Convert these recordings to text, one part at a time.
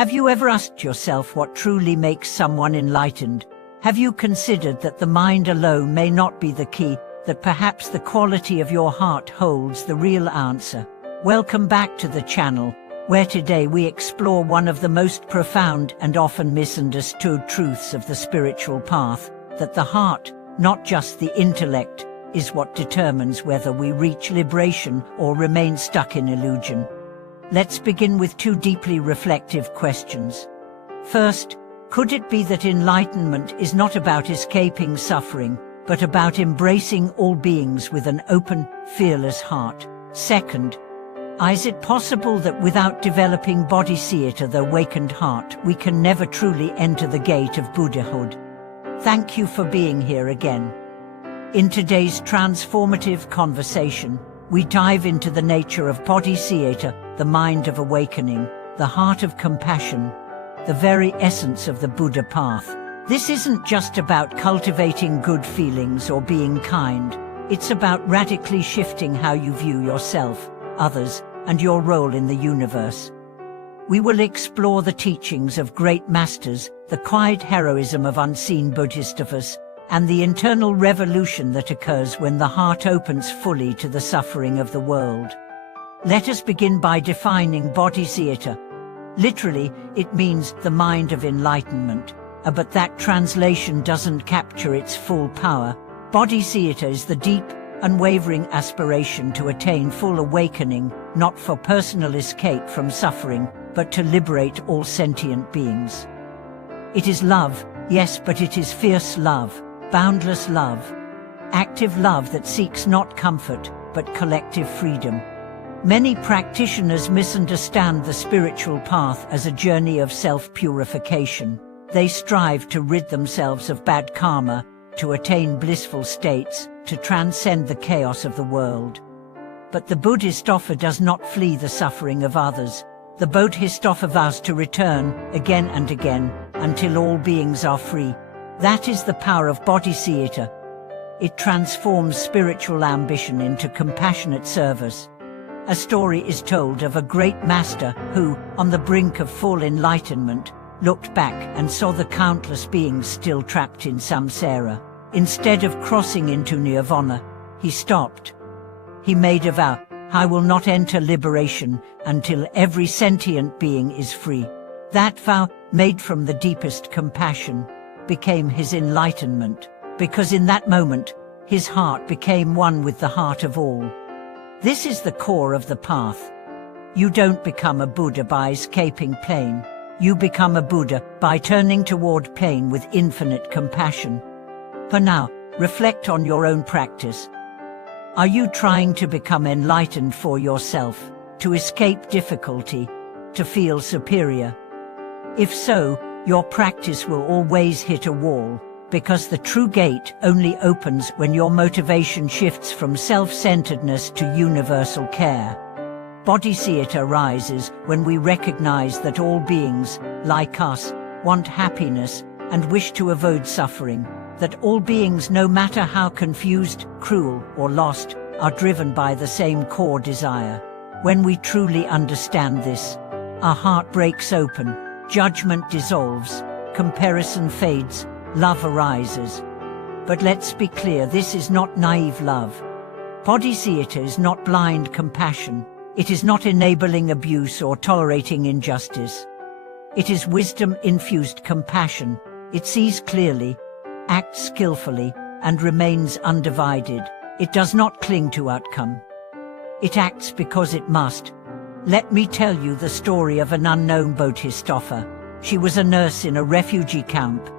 Have you ever asked yourself what truly makes someone enlightened? Have you considered that the mind alone may not be the key, that perhaps the quality of your heart holds the real answer? Welcome back to the channel, where today we explore one of the most profound and often misunderstood truths of the spiritual path, that the heart, not just the intellect, is what determines whether we reach liberation or remain stuck in illusion. Let's begin with two deeply reflective questions. First, could it be that enlightenment is not about escaping suffering, but about embracing all beings with an open, fearless heart? Second, is it possible that without developing bodhisattva, the awakened heart, we can never truly enter the gate of Buddhahood? Thank you for being here again. In today's transformative conversation, we dive into the nature of bodhisattva, the mind of awakening, the heart of compassion, the very essence of the Buddha path. This isn't just about cultivating good feelings or being kind. It's about radically shifting how you view yourself, others, and your role in the universe. We will explore the teachings of great masters, the quiet heroism of unseen Bodhisattvas, and the internal revolution that occurs when the heart opens fully to the suffering of the world. Let us begin by defining bodhisattva. Literally, it means the mind of enlightenment, but that translation doesn't capture its full power. Bodhisattva is the deep, unwavering aspiration to attain full awakening, not for personal escape from suffering, but to liberate all sentient beings. It is love, yes, but it is fierce love, boundless love, active love that seeks not comfort, but collective freedom. Many practitioners misunderstand the spiritual path as a journey of self-purification. They strive to rid themselves of bad karma, to attain blissful states, to transcend the chaos of the world. But the Bodhisattva does not flee the suffering of others. The Bodhisattva vows to return, again and again, until all beings are free. That is the power of bodhisattva. It transforms spiritual ambition into compassionate service. A story is told of a great master who, on the brink of full enlightenment, looked back and saw the countless beings still trapped in samsara. Instead of crossing into nirvana, he stopped. He made a vow: I will not enter liberation until every sentient being is free. That vow, made from the deepest compassion, became his enlightenment, because in that moment, his heart became one with the heart of all. This is the core of the path. You don't become a Buddha by escaping pain. You become a Buddha by turning toward pain with infinite compassion. For now, reflect on your own practice. Are you trying to become enlightened for yourself, to escape difficulty, to feel superior? If so, your practice will always hit a wall, because the true gate only opens when your motivation shifts from self-centeredness to universal care. Bodhisattva rises when we recognize that all beings, like us, want happiness and wish to avoid suffering, that all beings, no matter how confused, cruel, or lost, are driven by the same core desire. When we truly understand this, our heart breaks open, judgment dissolves, comparison fades, love arises. But let's be clear, this is not naive love. Bodhisattva is not blind compassion. It is not enabling abuse or tolerating injustice. It is wisdom-infused compassion. It sees clearly, acts skillfully, and remains undivided. It does not cling to outcome. It acts because it must. Let me tell you the story of an unknown Bodhisattva. She was a nurse in a refugee camp.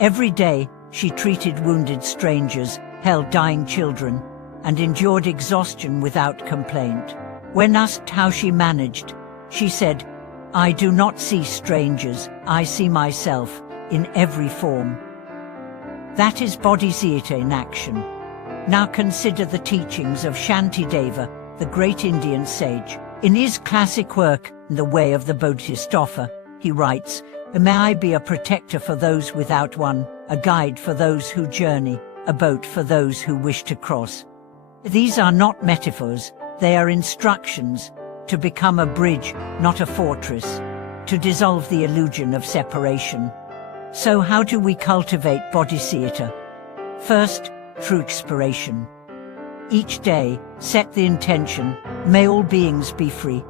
Every day, she treated wounded strangers, held dying children, and endured exhaustion without complaint. When asked how she managed, she said, I do not see strangers, I see myself, in every form. That is Bodhisattva in action. Now consider the teachings of Shantideva, the great Indian sage. In his classic work, The Way of the Bodhisattva, he writes, May I be a protector for those without one, a guide for those who journey, a boat for those who wish to cross. These are not metaphors, they are instructions, to become a bridge, not a fortress, to dissolve the illusion of separation. So how do we cultivate bodhisattva? First, through expiration. Each day, set the intention, may all beings be free.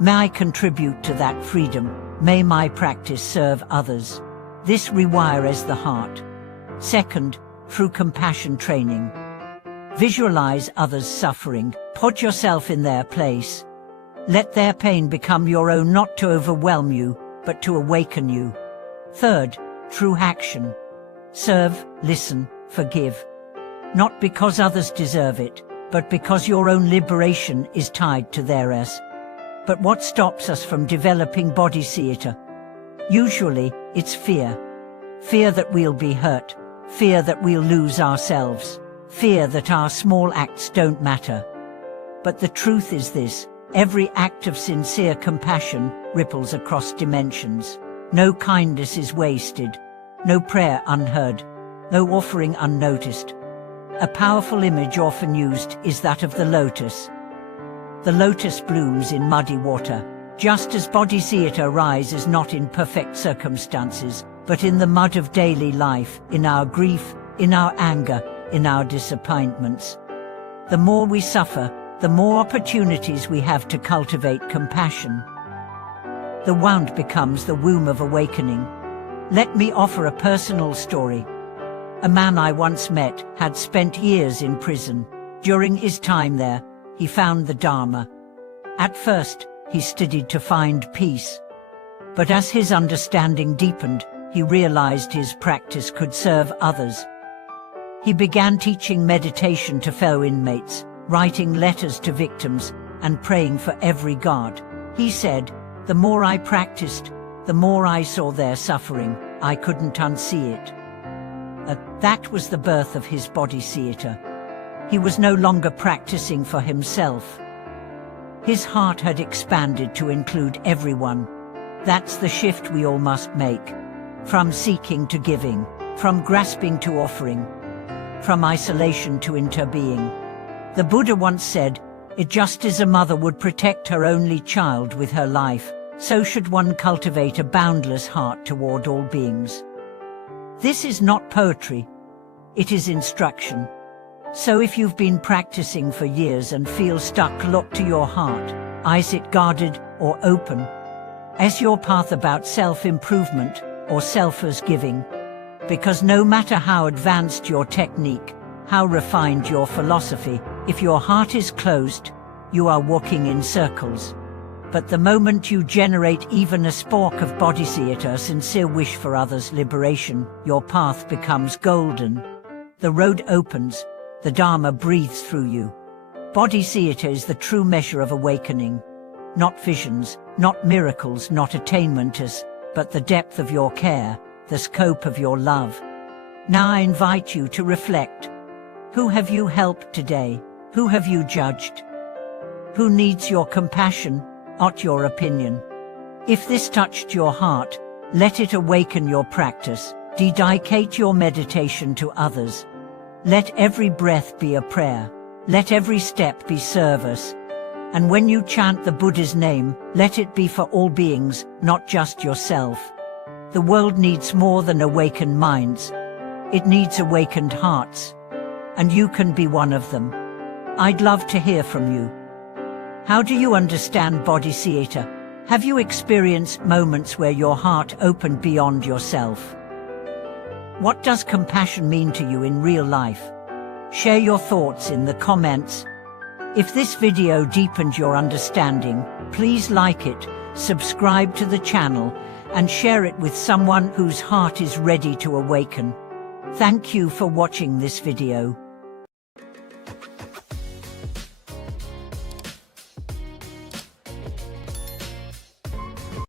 May I contribute to that freedom, may my practice serve others. This rewires the heart. Second, through compassion training. Visualize others' suffering, put yourself in their place. Let their pain become your own, not to overwhelm you, but to awaken you. Third, through action. Serve, listen, forgive. Not because others deserve it, but because your own liberation is tied to theirs. But what stops us from developing bodhisattva? Usually, it's fear. Fear that we'll be hurt. Fear that we'll lose ourselves. Fear that our small acts don't matter. But the truth is this: every act of sincere compassion ripples across dimensions. No kindness is wasted. No prayer unheard. No offering unnoticed. A powerful image often used is that of the lotus. The lotus blooms in muddy water, just as bodhisattva rises not in perfect circumstances, but in the mud of daily life, in our grief, in our anger, in our disappointments. The more we suffer, the more opportunities we have to cultivate compassion. The wound becomes the womb of awakening. Let me offer a personal story. A man I once met had spent years in prison. During his time there, he found the Dharma. At first, he studied to find peace. But as his understanding deepened, he realized his practice could serve others. He began teaching meditation to fellow inmates, writing letters to victims, and praying for every guard. He said, "The more I practiced, the more I saw their suffering. I couldn't unsee it." That was the birth of his bodhisattva. He was no longer practicing for himself. His heart had expanded to include everyone. That's the shift we all must make. From seeking to giving, from grasping to offering, from isolation to interbeing. The Buddha once said, just as a mother would protect her only child with her life, so should one cultivate a boundless heart toward all beings. This is not poetry, it is instruction. So if you've been practicing for years and feel stuck, look to your heart. Is it guarded or open? Is your path about self-improvement or selfless giving? Because no matter how advanced your technique, how refined your philosophy, if your heart is closed, you are walking in circles. But the moment you generate even a spark of bodhisattva, a sincere wish for others' liberation, your path becomes golden. The road opens, the Dharma breathes through you. Bodhisattva is the true measure of awakening. Not visions, not miracles, not attainments, but the depth of your care, the scope of your love. Now I invite you to reflect. Who have you helped today? Who have you judged? Who needs your compassion, not your opinion? If this touched your heart, let it awaken your practice. Dedicate your meditation to others. Let every breath be a prayer. Let every step be service. And when you chant the Buddha's name, let it be for all beings, not just yourself. The world needs more than awakened minds. It needs awakened hearts. And you can be one of them. I'd love to hear from you. How do you understand bodhisattva? Have you experienced moments where your heart opened beyond yourself? What does compassion mean to you in real life? Share your thoughts in the comments. If this video deepened your understanding, please like it, subscribe to the channel, and share it with someone whose heart is ready to awaken. Thank you for watching this video.